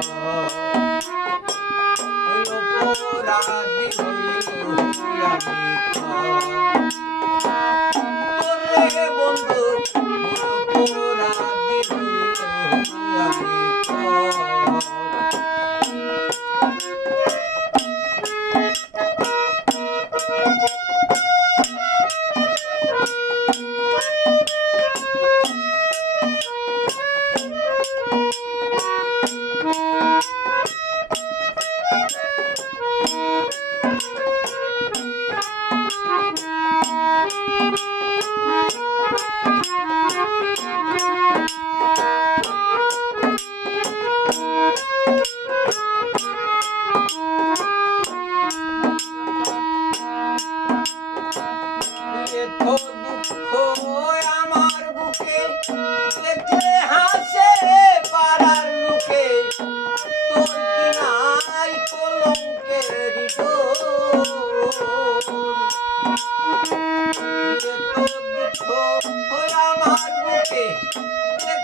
আমি Música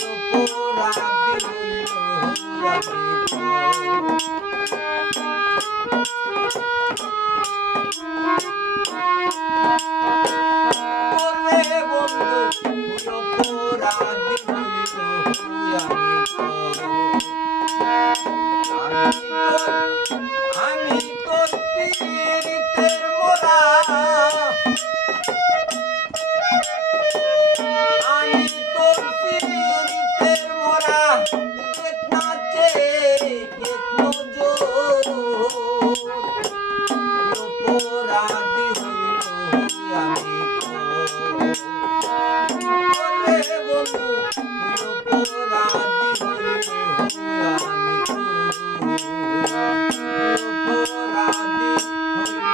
পুরা দিল